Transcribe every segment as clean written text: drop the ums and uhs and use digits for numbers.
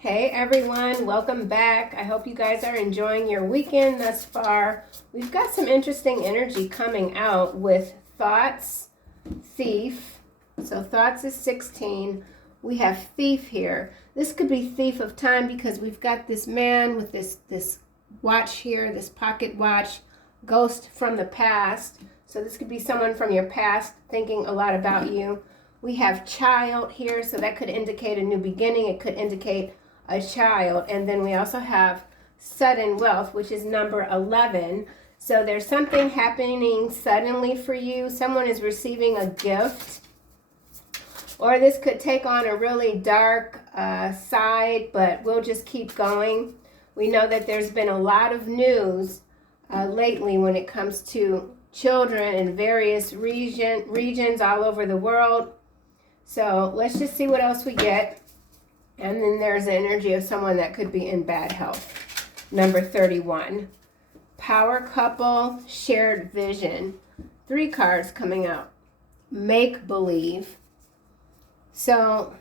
Hey everyone, welcome back. I hope you guys are enjoying your weekend thus far. We've got some interesting energy coming out with Thoughts, Thief. So Thoughts is 16. We have Thief here. This could be Thief of Time because we've got this man with this watch here, this pocket watch, ghost from the past. So this could be someone from your past thinking a lot about you. We have Child here, so that could indicate a new beginning. It could indicate a child. And then we also have Sudden Wealth, which is number 11. So there's something happening suddenly for you. Someone is receiving a gift. Or this could take on a really dark side, but we'll just keep going. We know that there's been a lot of news lately when it comes to children in various regions all over the world. So let's just see what else we get. And then there's the energy of someone that could be in bad health. Number 31. Power couple, shared vision. 3 cards coming out. Make believe. So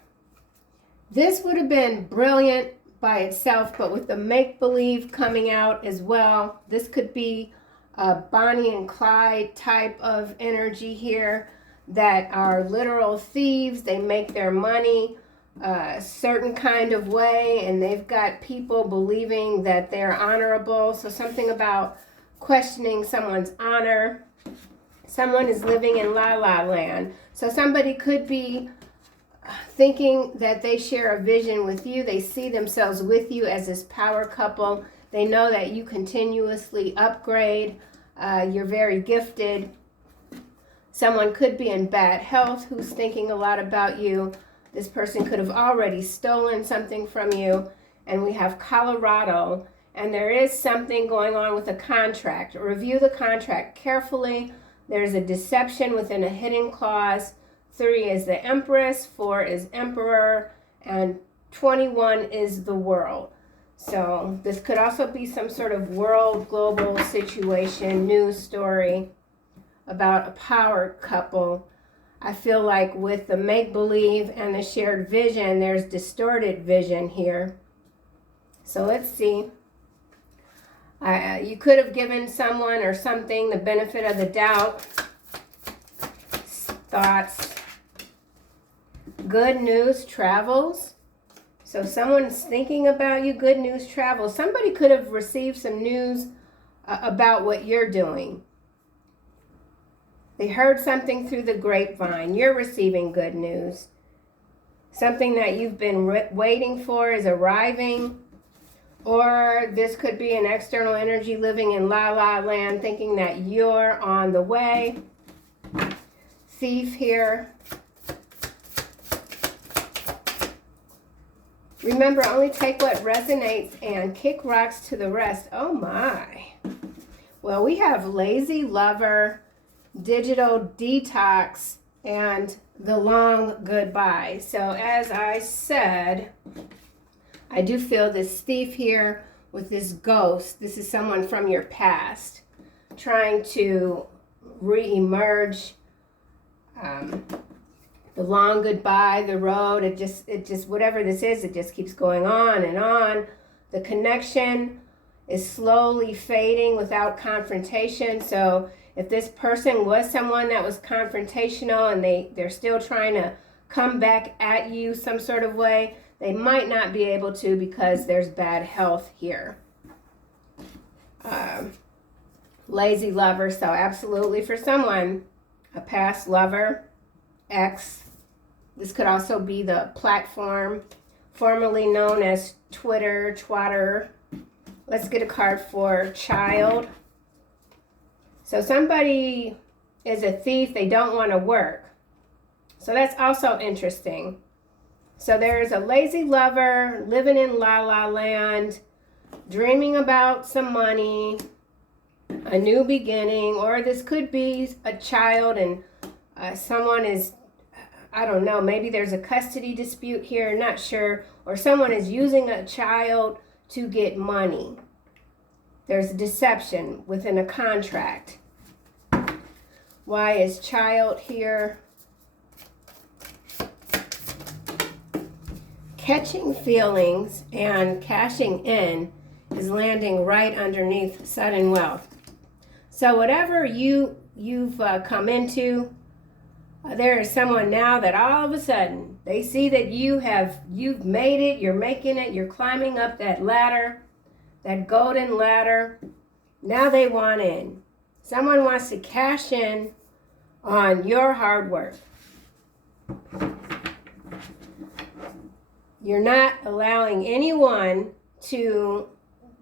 this would have been brilliant by itself, but with the make believe coming out as well, this could be a Bonnie and Clyde type of energy here that are literal thieves. They make their money a certain kind of way, and they've got people believing that they're honorable. So something about questioning someone's honor. Someone is living in la la land. So somebody could be thinking that they share a vision with you. They see themselves with you as this power couple. They know that you continuously upgrade. You're very gifted. Someone could be in bad health who's thinking a lot about you. This person could have already stolen something from you. And we have Colorado. And there is something going on with a contract. Review the contract carefully. There's a deception within a hidden clause. 3 is the Empress, 4 is Emperor, and 21 is the World. So this could also be some sort of world global situation, news story about a power couple. I feel like with the make-believe and the shared vision, there's distorted vision here. So let's see. You could have given someone or something the benefit of the doubt. Thoughts. Good news travels. So someone's thinking about you. Good news travels. Somebody could have received some news about what you're doing. They heard something through the grapevine. You're receiving good news. Something that you've been waiting for is arriving. Or this could be an external energy living in la la land thinking that you're on the way. Thief here. Remember, only take what resonates and kick rocks to the rest. Oh my. Well, we have lazy lover, digital detox, and the long goodbye. So as I said, I do feel this thief here with this ghost. This is someone from your past trying to re-emerge. The long goodbye, the road, it just, whatever this is, it just keeps going on and on. The connection is slowly fading without confrontation. So if this person was someone that was confrontational and they're still trying to come back at you some sort of way, they might not be able to because there's bad health here. Lazy lover, so absolutely for someone, a past lover, ex. This could also be the platform formerly known as Twitter, Twatter. Let's get a card for Child. So somebody is a thief. They don't want to work. So that's also interesting. So there's a lazy lover living in la la land, dreaming about some money, a new beginning, or this could be a child and someone is, I don't know, maybe there's a custody dispute here, not sure, or someone is using a child to get money. There's deception within a contract. Why is Child here? catching feelings and cashing in is landing right underneath sudden wealth. So whatever you've come into, there is someone now that all of a sudden they see that you've made it, you're making it, you're climbing up that ladder, that golden ladder. Now they want in. Someone wants to cash in on your hard work. You're not allowing anyone to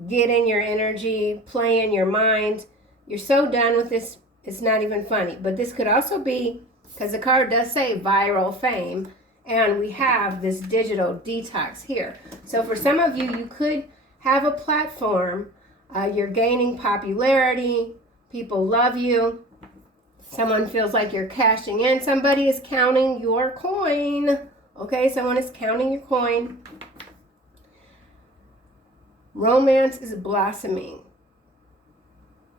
get in your energy, play in your mind. You're so done with this, it's not even funny. But this could also be, because the card does say viral fame, and we have this digital detox here. So for some of you, you could have a platform. You're gaining popularity. People love you. Someone feels like you're cashing in. Somebody is counting your coin. Okay, someone is counting your coin. Romance is blossoming.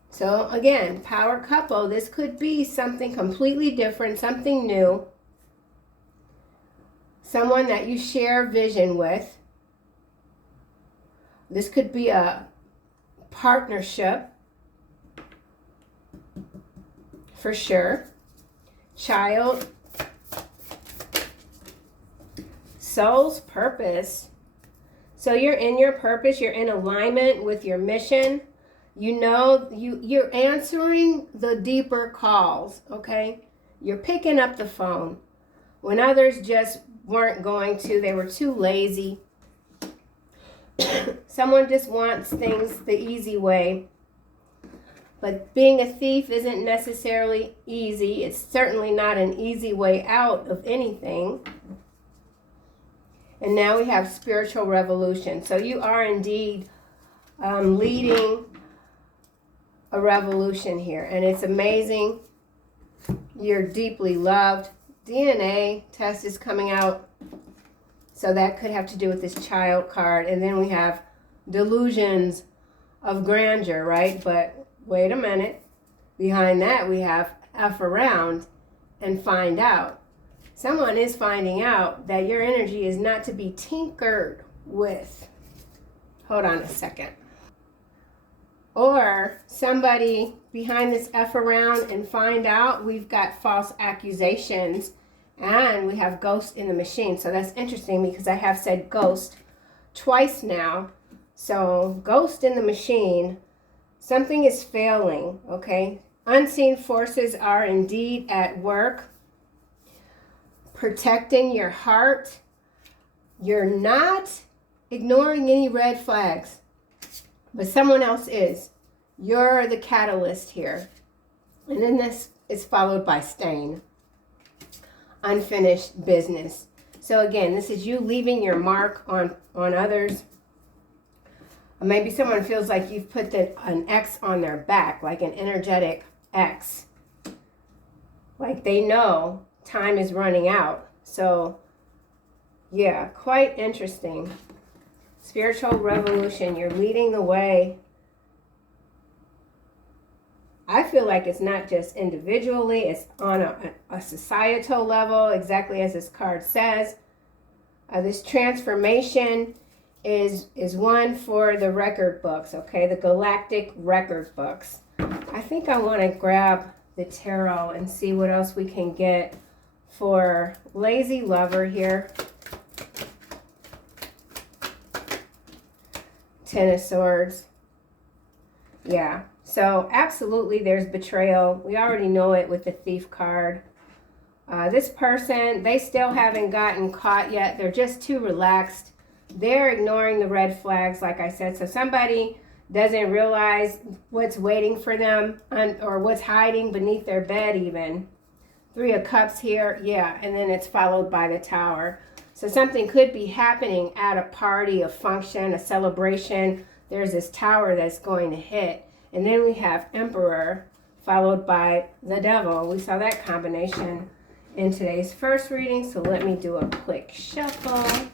So again, power couple, this could be something completely different, something new. Someone that you share vision with. This could be a partnership, for sure. Child. Soul's purpose. So you're in your purpose, you're in alignment with your mission. You know, you're answering the deeper calls, okay? You're picking up the phone when others just weren't going to. They were too lazy. Someone just wants things the easy way. But being a thief isn't necessarily easy. It's certainly not an easy way out of anything. And now we have spiritual revolution. So you are indeed leading a revolution here. And it's amazing. You're deeply loved. DNA test is coming out. So that could have to do with this child card. And then we have delusions of grandeur, right? But wait a minute. Behind that we have F around and find out. Someone is finding out that your energy is not to be tinkered with. Hold on a second. Or somebody behind this F around and find out we've got false accusations and we have ghost in the machine. So that's interesting because I have said ghost twice now. So ghost in the machine, something is failing, okay? Unseen forces are indeed at work. Protecting your heart. You're not ignoring any red flags, but someone else is. You're the catalyst here. And then this is followed by stain. Unfinished business. So again, this is you leaving your mark on others. Or maybe someone feels like you've put an X on their back, like an energetic X. Like they know time is running out. So yeah, quite interesting. Spiritual revolution. You're leading the way. I feel like it's not just individually, it's on a societal level, exactly as this card says. This transformation is one for the record books, okay? The galactic record books. I think I want to grab the tarot and see what else we can get for lazy lover here. Ten of Swords. Yeah, so absolutely there's betrayal. We already know it with the Thief card. This person, they still haven't gotten caught yet. They're just too relaxed. They're ignoring the red flags, like I said. So somebody doesn't realize what's waiting for them or what's hiding beneath their bed even. Three of Cups here, yeah, and then it's followed by the Tower. So something could be happening at a party, a function, a celebration. There's this Tower that's going to hit. And then we have Emperor followed by the Devil. We saw that combination in today's first reading. So let me do a quick shuffle.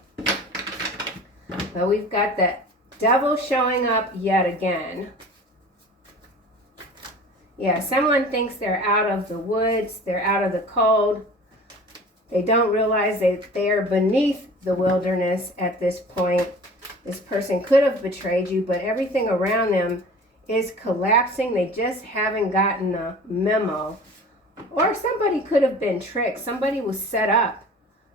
Well, we've got that Devil showing up yet again. Yeah, someone thinks they're out of the woods. They're out of the cold. They don't realize that they're beneath the wilderness at this point. This person could have betrayed you, but everything around them is collapsing. They just haven't gotten the memo. Or somebody could have been tricked. Somebody was set up.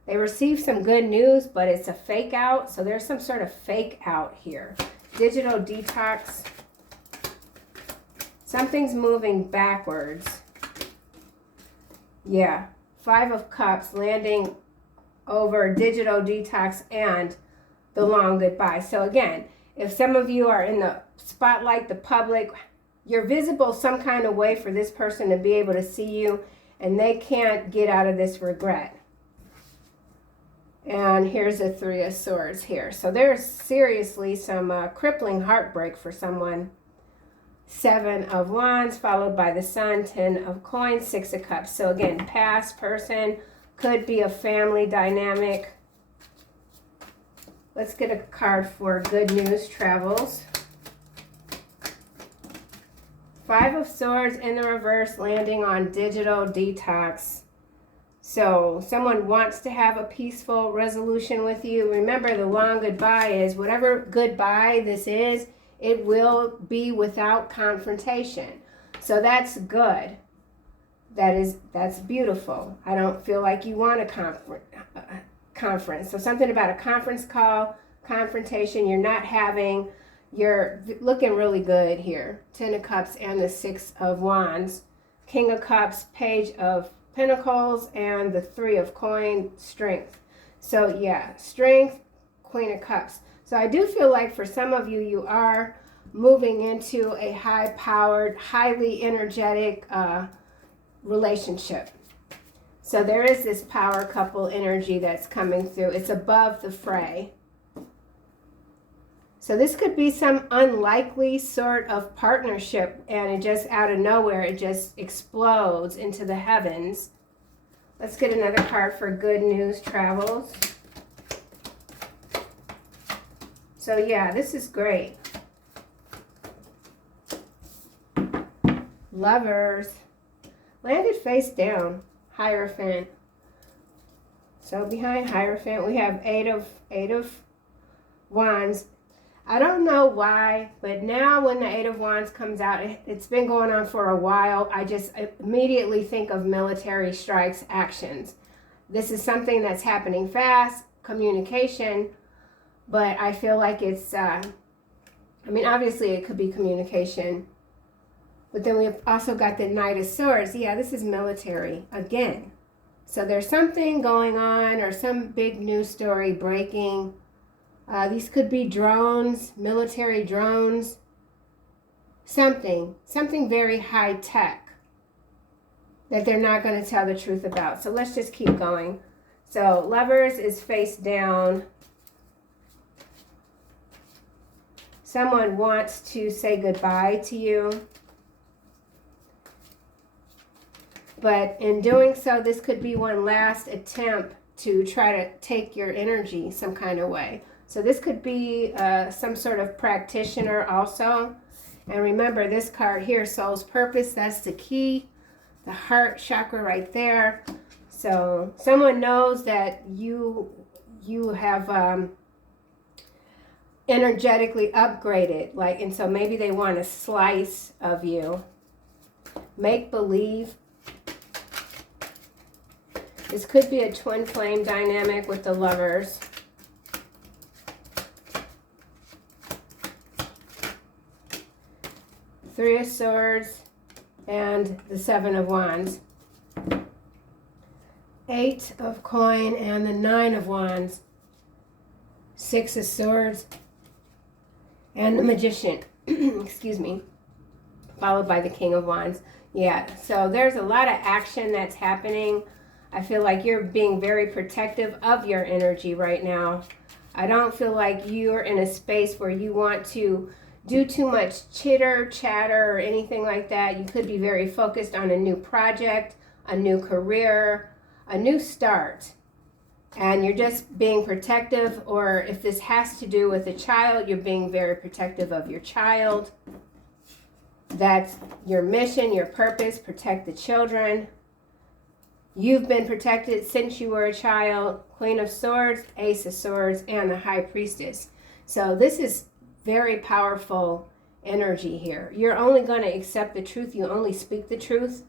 They received some good news, but it's a fake out. So there's some sort of fake out here. Digital detox. Something's moving backwards. Yeah. 5 of Cups landing over digital detox and the long goodbye. So again, if some of you are in the spotlight, the public, you're visible some kind of way for this person to be able to see you, and they can't get out of this regret. And here's a 3 of Swords here. So there's seriously some crippling heartbreak for someone. 7 of Wands followed by the Sun, 10 of Coins, 6 of Cups. So again, past person, could be a family dynamic. Let's get a card for good news travels. 5 of Swords in the reverse, landing on digital detox. So someone wants to have a peaceful resolution with you. Remember, the long goodbye is whatever goodbye this is, it will be without confrontation. So that's good. That's beautiful. I don't feel like you want a conference. So something about a conference call, confrontation you're not having. You're looking really good here. 10 of Cups and the 6 of Wands. King of Cups, Page of Pentacles, and the 3 of Coins, Strength. So yeah, Strength, Queen of Cups. So I do feel like for some of you, you are moving into a high-powered, highly energetic relationship. So there is this power couple energy that's coming through. It's above the fray. So this could be some unlikely sort of partnership, and it just out of nowhere, it just explodes into the heavens. Let's get another card for good news travels. So yeah, this is great. Lovers. Landed face down. Hierophant. So behind Hierophant, we have 8 of Wands. I don't know why, but now when the 8 of Wands comes out, it's been going on for a while. I just immediately think of military strikes, actions. This is something that's happening fast, communication, but I feel like it's, I mean, obviously it could be communication, but then we've also got the Knight of Swords. Yeah, this is military again. So there's something going on or some big news story breaking. These could be drones, military drones, something very high tech that they're not going to tell the truth about. So let's just keep going. So Lovers is face down. Someone wants to say goodbye to you. But in doing so, this could be one last attempt to try to take your energy some kind of way. So this could be some sort of practitioner also. And remember this card here, Soul's Purpose, that's the key. The heart chakra right there. So someone knows that you have energetically upgraded. And so maybe they want a slice of you. Make believe. This could be a twin flame dynamic with the Lovers. Three of Swords and the 7 of Wands. 8 of Coin and the 9 of Wands. 6 of Swords and the Magician. Excuse me. Followed by the King of Wands. Yeah, so there's a lot of action that's happening. I feel like you're being very protective of your energy right now. I don't feel like you're in a space where you want to do too much chitter, chatter, or anything like that. You could be very focused on a new project, a new career, a new start. And you're just being protective, or if this has to do with a child, you're being very protective of your child. That's your mission, your purpose, protect the children. You've been protected since you were a child. Queen of Swords, Ace of Swords, and the High Priestess. So this is very powerful energy here. You're only going to accept the truth. You only speak the truth.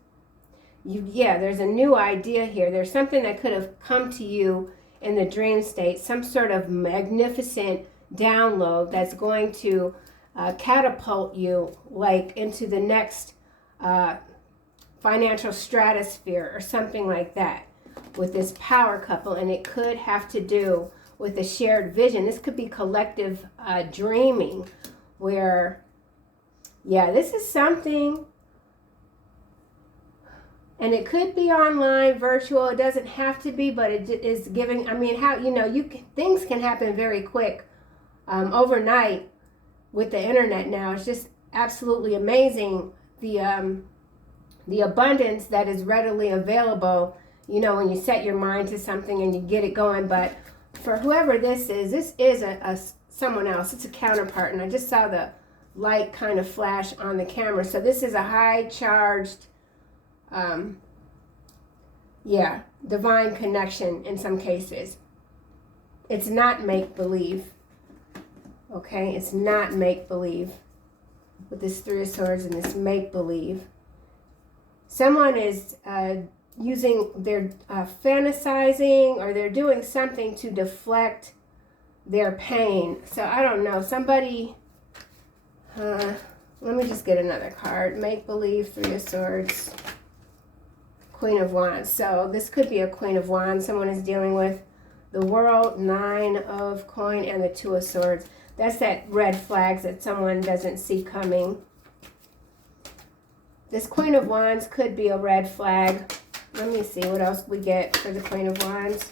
There's a new idea here. There's something that could have come to you in the dream state, some sort of magnificent download that's going to catapult you like into the next financial stratosphere or something like that with this power couple. And it could have to do with a shared vision. This could be collective dreaming where, this is something. And it could be online, virtual. It doesn't have to be, but it is giving. I mean, things can happen very quick, overnight, with the internet now. It's just absolutely amazing the abundance that is readily available. When you set your mind to something and you get it going. But for whoever this is a someone else. It's a counterpart, and I just saw the light kind of flash on the camera. So this is a high charged. Divine connection in some cases. It's not make-believe. Okay, it's not make-believe with this Three of Swords and this make-believe. Someone is they're fantasizing, or they're doing something to deflect their pain. So I don't know, somebody, let me just get another card. Make-believe, Three of Swords. Queen of Wands. So this could be a Queen of Wands someone is dealing with. The World, Nine of Coin, and the Two of Swords. That's that red flags that someone doesn't see coming. This Queen of Wands could be a red flag. Let me see what else we get for the Queen of Wands.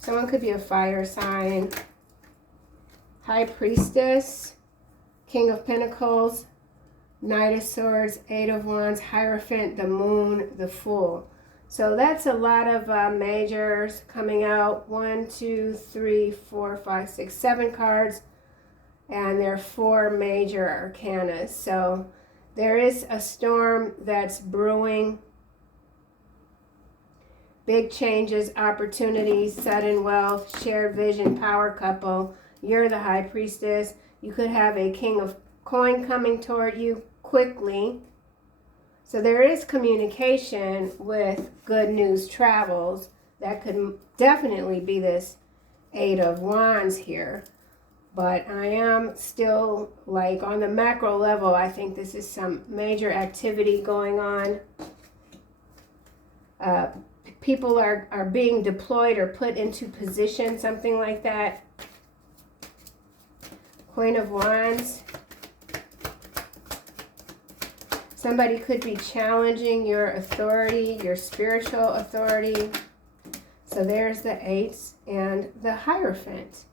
Someone could be a fire sign. High Priestess, King of Pentacles, Knight of Swords, Eight of Wands, Hierophant, the Moon, the Fool. So that's a lot of majors coming out. 1, 2, 3, 4, 5, 6, 7 cards. And there are 4 major arcana. So there is a storm that's brewing. Big changes, opportunities, sudden wealth, shared vision, power couple. You're the High Priestess. You could have a King of Coin coming toward you quickly. So there is communication with good news travels. That could definitely be this Eight of Wands here. But I am still, like, on the macro level, I think this is some major activity going on. People are being deployed or put into position, something like that. Queen of Wands. Somebody could be challenging your authority, your spiritual authority. So there's the Eights and the Hierophant.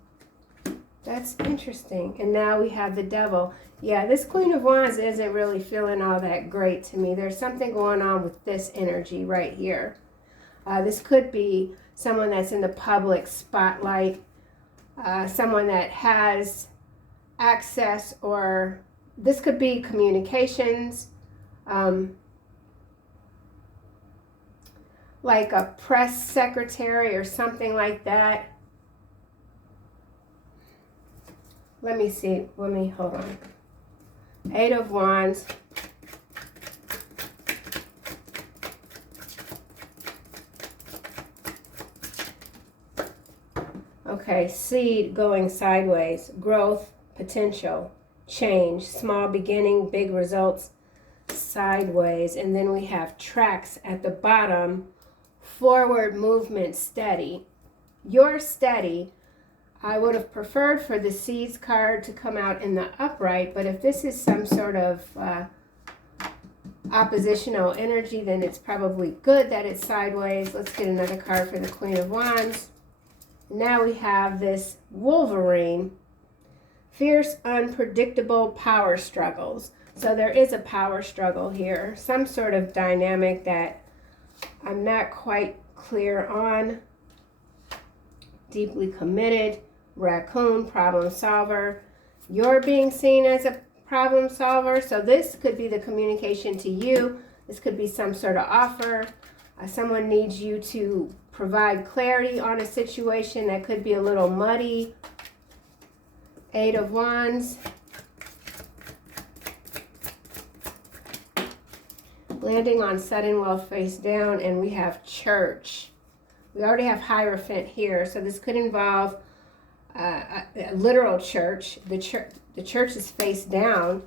That's interesting. And now we have the Devil. Yeah, this Queen of Wands isn't really feeling all that great to me. There's something going on with this energy right here. This could be someone that's in the public spotlight, someone that has access, or this could be communications, like a press secretary or something like that. Let me see. Hold on. Eight of Wands. Okay, seed going sideways. Growth, potential, change, small beginning, big results, sideways. And then we have tracks at the bottom. Forward movement, steady. You're steady. I would have preferred for the Seeds card to come out in the upright, but if this is some sort of oppositional energy, then it's probably good that it's sideways. Let's get another card for the Queen of Wands. Now we have this Wolverine. Fierce, unpredictable power struggles. So there is a power struggle here. Some sort of dynamic that I'm not quite clear on. Deeply committed. Raccoon, problem solver. You're being seen as a problem solver. So this could be the communication to you. This could be some sort of offer. Someone needs you to provide clarity on a situation that could be a little muddy. 8 of Wands. Landing on sudden wealth face down, and we have church. We already have Hierophant here, so this could involve a literal church. The church is face down,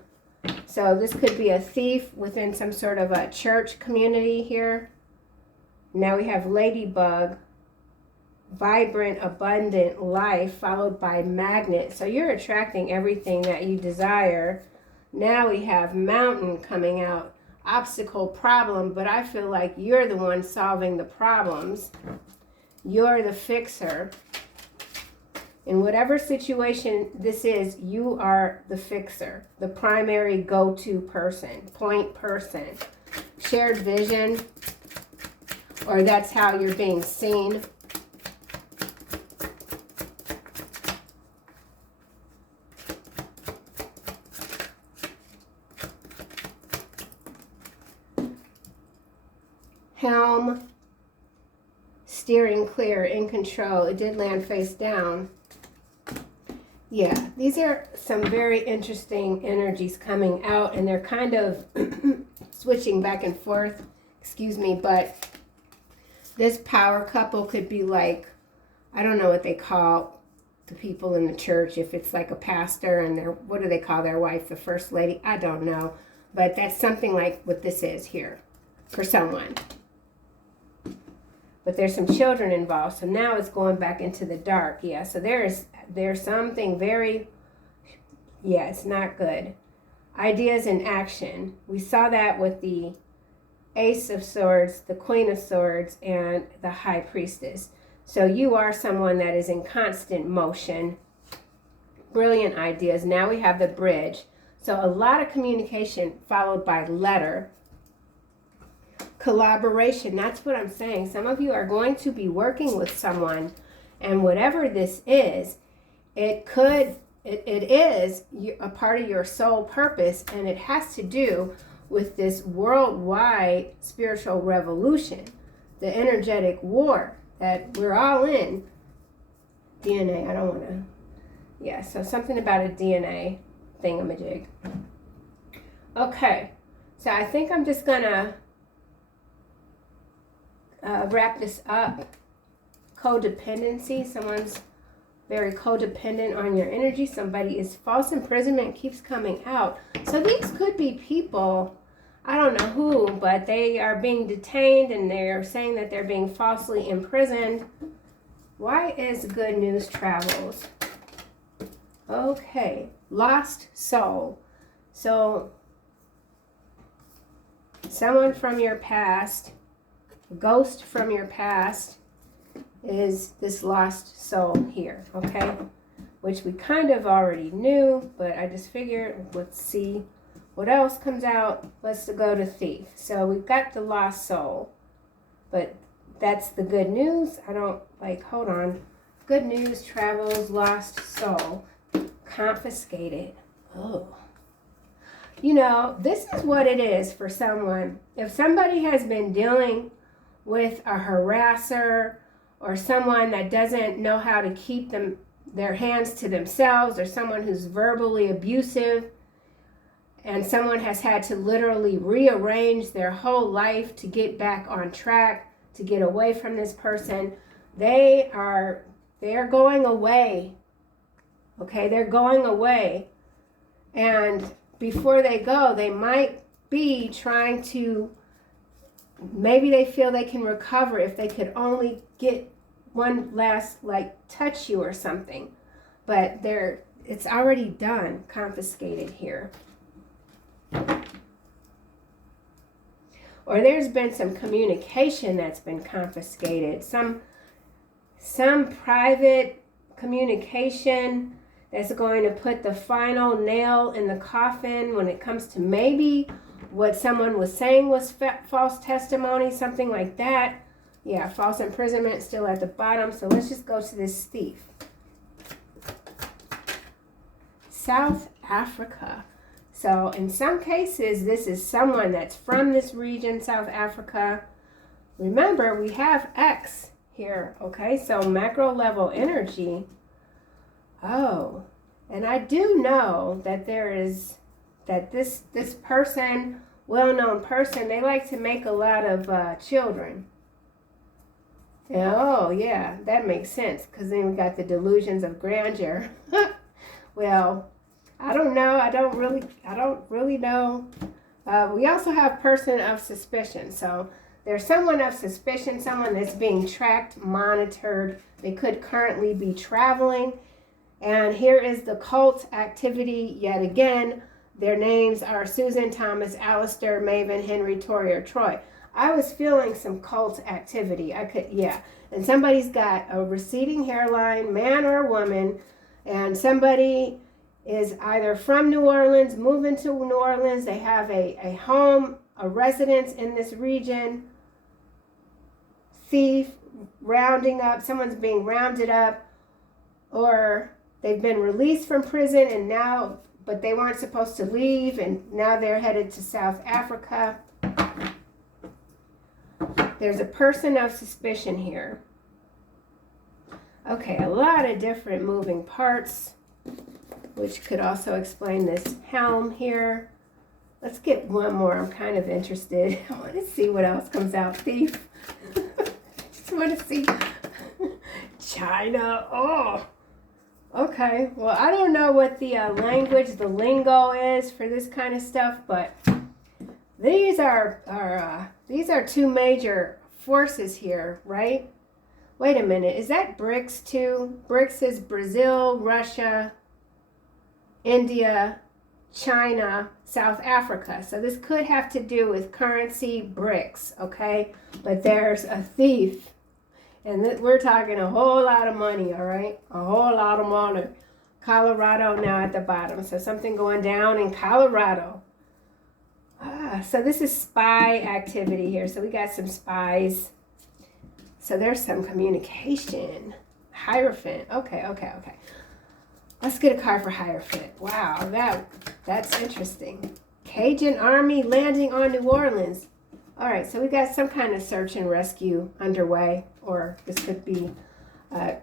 so this could be a thief within some sort of a church community here. Now we have Ladybug, vibrant, abundant life, followed by magnet. So you're attracting everything that you desire. Now we have Mountain coming out. Obstacle, problem, but I feel like you're the one solving the problems. You're the fixer. In whatever situation this is, you are the fixer, the primary go-to person, point person. Shared vision, or that's how you're being seen. Helm, steering clear, in control. It did land face down. Yeah, these are some very interesting energies coming out, and they're kind of switching back and forth. Excuse me, but this power couple could be like, I don't know what they call the people in the church, if it's like a pastor and they're, what do they call their wife, the first lady? I don't know, but that's something like what this is here for someone. But there's some children involved, so now it's going back into the dark. Yeah, so there's something very, yeah, it's not good. Ideas in action. We saw that with the Ace of Swords, the Queen of Swords, and the High Priestess. So you are someone that is in constant motion. Brilliant ideas. Now we have the Bridge. So a lot of communication followed by letter. Collaboration, that's what I'm saying. Some of you are going to be working with someone, and whatever this is, it is a part of your soul purpose, and it has to do with this worldwide spiritual revolution, the energetic war that we're all in. DNA, I don't want to, yeah, so something about a DNA thingamajig. Okay, so I think I'm just gonna wrap this up. Codependency. Someone's very codependent on your energy. Somebody is false imprisonment keeps coming out. So these could be people, I don't know who, but they are being detained and they're saying that they're being falsely imprisoned. Why is good news travels? Okay. Lost soul. So someone from your past, ghost from your past, is this lost soul here, okay? Which we kind of already knew, but I just figured let's see what else comes out. Let's go to Thief. So we've got the lost soul, but that's the good news. I don't like, hold on. Good news travels, lost soul, confiscated. Oh. You know, this is what it is for someone. If somebody has been dealing with a harasser or someone that doesn't know how to keep their hands to themselves, or someone who's verbally abusive, and someone has had to literally rearrange their whole life to get back on track, to get away from this person, they are going away. Okay, they're going away. And before they go, they might be trying to, maybe they feel they can recover if they could only get one last, like, touch you or something. But it's already done, confiscated here. Or there's been some communication that's been confiscated. Some private communication that's going to put the final nail in the coffin when it comes to maybe what someone was saying was false testimony, something like that. Yeah, false imprisonment still at the bottom. So let's just go to this Thief. South Africa. So in some cases, this is someone that's from this region, South Africa. Remember, we have X here, okay? So macro level energy. Oh, and I do know that this person, well-known person, they like to make a lot of children. And, oh, yeah, that makes sense, because then we got the delusions of grandeur. Well, I don't know. I don't really know. We also have person of suspicion. So there's someone of suspicion, someone that's being tracked, monitored. They could currently be traveling. And here is the cult activity yet again. Their names are Susan, Thomas, Alistair, Maven, Henry, Tori, or Troy. I was feeling some cult activity. And somebody's got a receding hairline, man or woman, and somebody is either from New Orleans, moving to New Orleans. They have a home, a residence in this region. Thief, rounding up, someone's being rounded up, or they've been released from prison and now, but they weren't supposed to leave, and now they're headed to South Africa. There's a person of suspicion here. Okay, a lot of different moving parts, which could also explain this helm here. Let's get one more. I'm kind of interested. I want to see what else comes out. Thief. Just want to see. China. Oh. Okay. Well, I don't know what the language, the lingo is for this kind of stuff, but these are two major forces here, right? Wait a minute. Is that BRICS too? BRICS is Brazil, Russia, India, China, South Africa. So this could have to do with currency, BRICS, okay? But there's a thief. And we're talking a whole lot of money, all right? A whole lot of money. Colorado now at the bottom. So something going down in Colorado. So this is spy activity here. So we got some spies. So there's some communication. Hierophant. Okay. Let's get a card for Hierophant. Wow, that's interesting. Cajun Army landing on New Orleans. All right, so we got some kind of search and rescue underway, or this could be an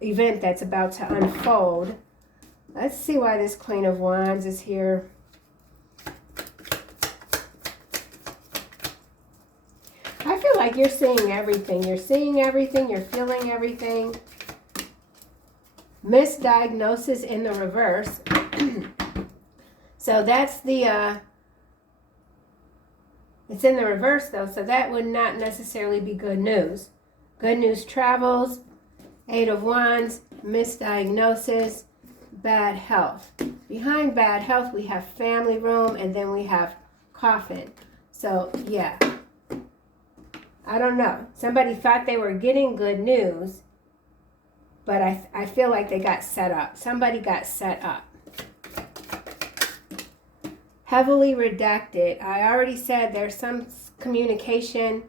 event that's about to unfold. Let's see why this Queen of Wands is here. I feel like you're seeing everything. You're seeing everything. You're feeling everything. Misdiagnosis in the reverse. So that's the, it's in the reverse though, so that would not necessarily be good news. Good news travels, 8 of Wands, misdiagnosis, bad health. Behind bad health, we have family room, and then we have coffin. So, yeah. I don't know. Somebody thought they were getting good news, but I feel like they got set up. Somebody got set up. Heavily redacted. I already said there's some communication.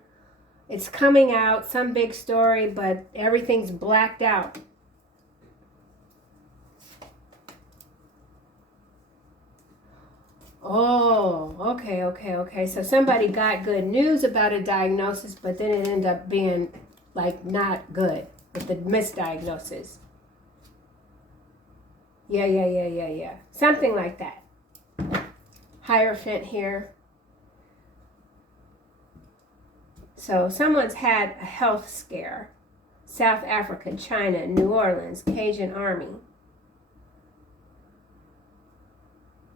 It's coming out, some big story, but everything's blacked out. Oh, okay. So somebody got good news about a diagnosis, but then it ended up being like not good with the misdiagnosis. Yeah. Something like that. Hierophant here. So someone's had a health scare. South Africa, China, New Orleans, Cajun Army.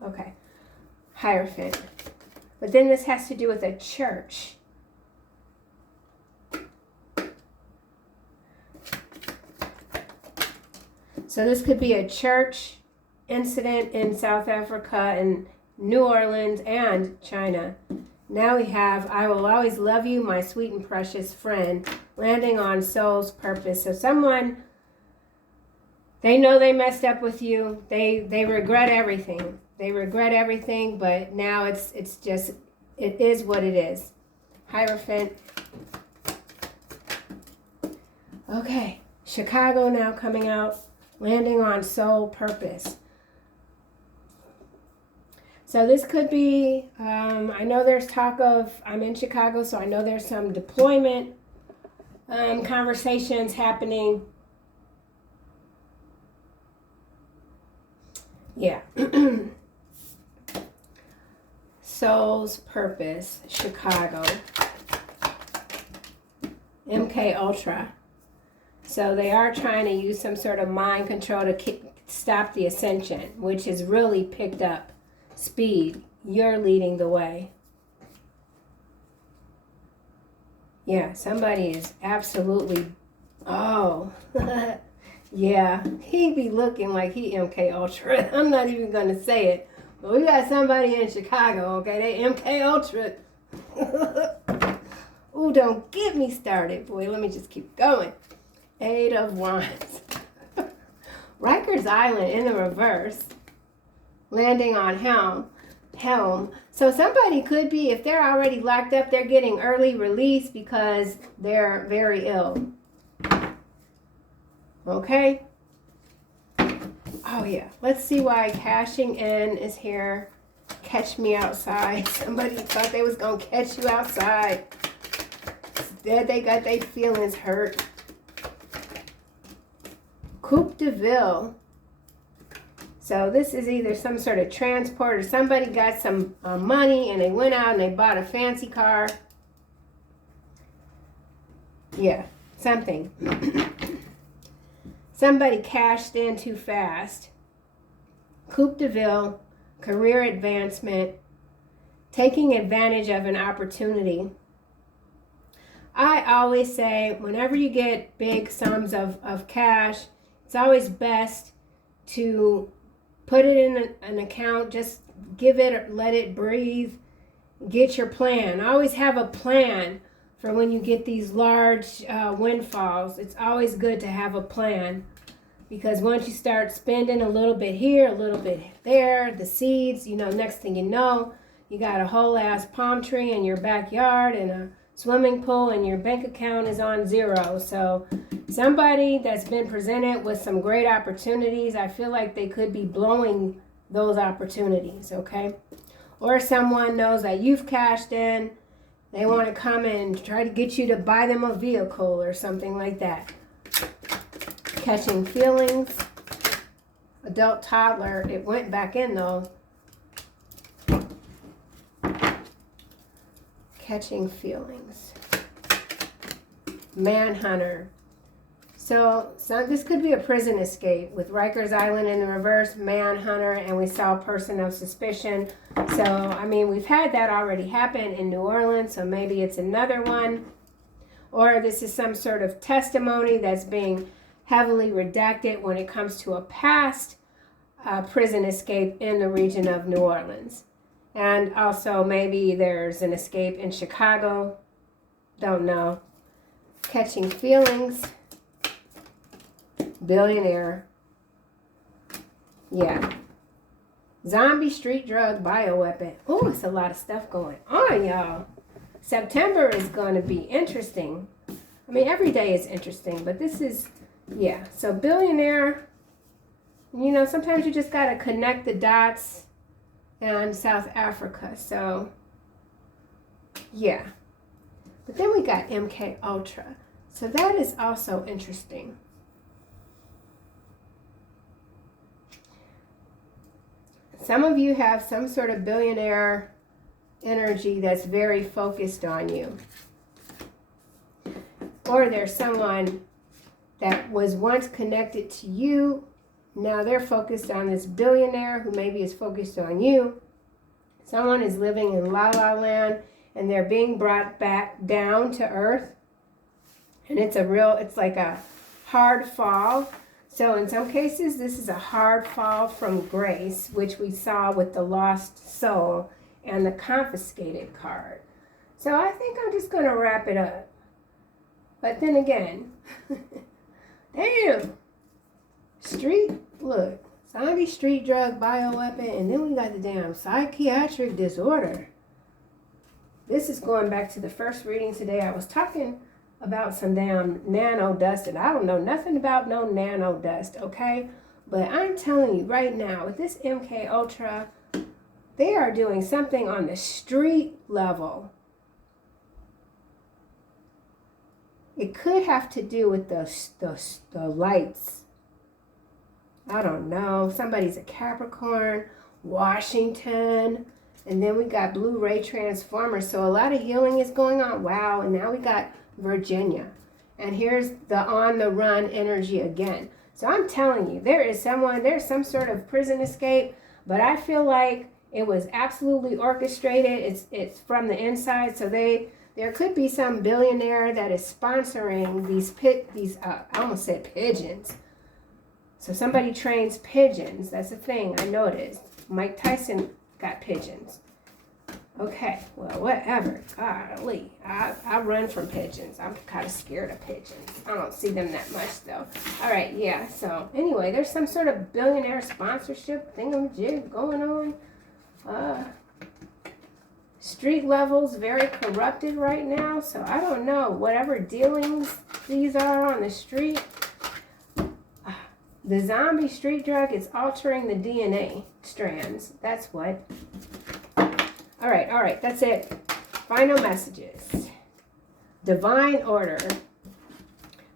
Okay. Hierophant. But then this has to do with a church. So this could be a church incident in South Africa and New Orleans and China. Now we have, I will always love you, my sweet and precious friend, landing on soul's purpose. So someone, they know they messed up with you. They regret everything. They regret everything, but now it's just, it is what it is. Hierophant. Okay, Chicago now coming out, landing on soul purpose. So this could be, I know there's talk of, I'm in Chicago, so I know there's some deployment conversations happening. Yeah. Soul's Purpose, Chicago. MK Ultra. So they are trying to use some sort of mind control to stop the ascension, which has really picked up speed. You're leading the way. Yeah, somebody is absolutely, oh, yeah, he be looking like he MK Ultra. I'm not even going to say it. But we got somebody in Chicago, okay? They MK Ultra. Ooh, don't get me started, boy. Let me just keep going. Eight of Wands. Rikers Island in the reverse. Landing on Helm. So somebody could be, if they're already locked up, they're getting early release because they're very ill. Okay? Oh, yeah. Let's see why cashing in is here. Catch me outside. Somebody thought they was going to catch you outside. Instead, they got their feelings hurt. Coupe de Ville. So this is either some sort of transport or somebody got some money and they went out and they bought a fancy car. Yeah, something. Somebody cashed in too fast. Coupe de Ville, career advancement, taking advantage of an opportunity. I always say whenever you get big sums of cash, it's always best to put it in an account, just give it, let it breathe, get your plan. Always have a plan for when you get these large windfalls. It's always good to have a plan because once you start spending a little bit here, a little bit there, the seeds, next thing you know, you got a whole ass palm tree in your backyard and a swimming pool and your bank account is on zero. So somebody that's been presented with some great opportunities, I feel like they could be blowing those opportunities, okay? Or someone knows that you've cashed in, they want to come and try to get you to buy them a vehicle or something like that. Catching feelings. Adult toddler, it went back in though. Catching feelings. Manhunter. So this could be a prison escape with Rikers Island in the reverse, manhunter, and we saw person of suspicion. So, I mean, we've had that already happen in New Orleans, so maybe it's another one. Or this is some sort of testimony that's being heavily redacted when it comes to a past prison escape in the region of New Orleans. And also maybe there's an escape in Chicago. Don't know. Catching feelings. Billionaire. Yeah. Zombie, street drug, bioweapon. Oh, it's a lot of stuff going on, y'all. September is going to be interesting. I mean, every day is interesting, but this is, yeah. So billionaire, sometimes you just got to connect the dots. And South Africa, so yeah. But then we got MK Ultra, so that is also interesting. Some of you have some sort of billionaire energy that's very focused on you. Or there's someone that was once connected to you. Now they're focused on this billionaire who maybe is focused on you. Someone is living in La La Land and they're being brought back down to earth. And it's like a hard fall. So in some cases, this is a hard fall from grace, which we saw with the lost soul and the confiscated card. So I think I'm just going to wrap it up. But then again, damn. Zombie, street drug, bioweapon, and then we got the damn psychiatric disorder. This is going back to the first reading today. I was talking about some damn nano dust, and I don't know nothing about no nano dust, okay? But I'm telling you right now, with this MK Ultra, They are doing something on the street level. It could have to do with the lights. I don't know. Somebody's a Capricorn, Washington, and then we got blue ray transformers. So a lot of healing is going on. Wow. And now we got Virginia. And here's the on the run energy again. So I'm telling you, there's some sort of prison escape, but I feel like it was absolutely orchestrated. It's from the inside. So there could be some billionaire that is sponsoring these I almost said pigeons. So somebody trains pigeons. That's a thing I noticed. Mike Tyson got pigeons. Okay, well, whatever. Golly, I run from pigeons. I'm kind of scared of pigeons. I don't see them that much, though. All right, yeah, so anyway, there's some sort of billionaire sponsorship thingamajig going on. Street level's very corrupted right now, so I don't know. Whatever dealings these are on the street, the zombie street drug is altering the DNA strands. That's what. All right, that's it. Final messages. Divine order.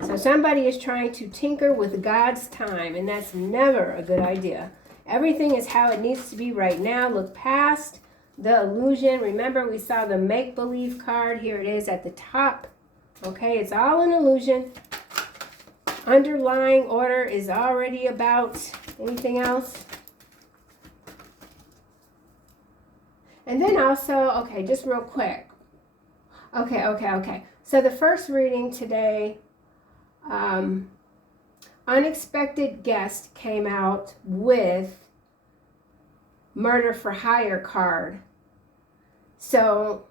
So somebody is trying to tinker with God's time, and that's never a good idea. Everything is how it needs to be right now. Look past the illusion. Remember, we saw the make-believe card. Here it is at the top. Okay, it's all an illusion. Underlying order is already about anything else. And then also, okay, just real quick. Okay. So the first reading today, unexpected guest came out with murder for hire card. So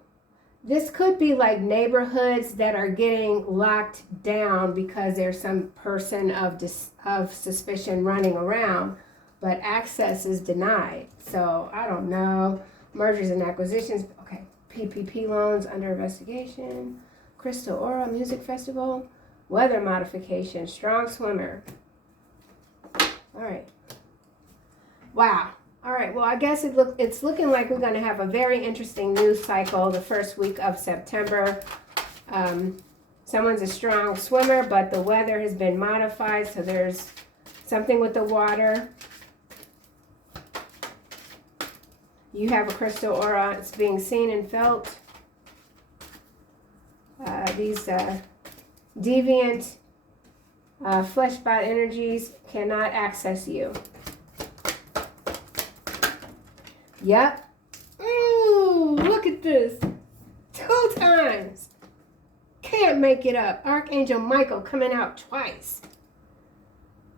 this could be like neighborhoods that are getting locked down because there's some person of suspicion running around, but access is denied. So I don't know. Mergers and acquisitions. Okay. PPP loans under investigation. Crystal Aura Music Festival. Weather modification. Strong swimmer. All right. Wow. All right. Well, I guess it's looking like we're going to have a very interesting news cycle the first week of September. Someone's a strong swimmer, but the weather has been modified, so there's something with the water. You have a crystal aura. It's being seen and felt. These deviant flesh-bound energies cannot access you. Yep. Ooh, look at this. 2 times. Can't make it up. Archangel Michael coming out twice.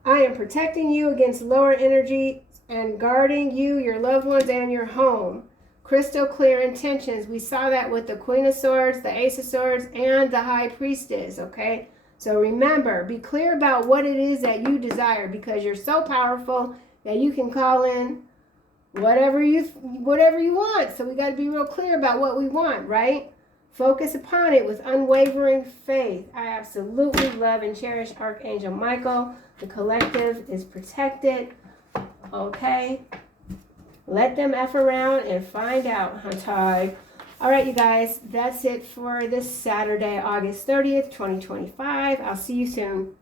I am protecting you against lower energy and guarding you, your loved ones, and your home. Crystal clear intentions. We saw that with the Queen of Swords, the Ace of Swords, and the High Priestess, okay? So remember, be clear about what it is that you desire, because you're so powerful that you can call in whatever you want. So we got to be real clear about what we want, right? Focus upon it with unwavering faith. I absolutely love and cherish Archangel Michael. The collective is protected. Okay, let them F around and find out, Huntai. All right, you guys, that's it for this Saturday, August 30th, 2025. I'll see you soon.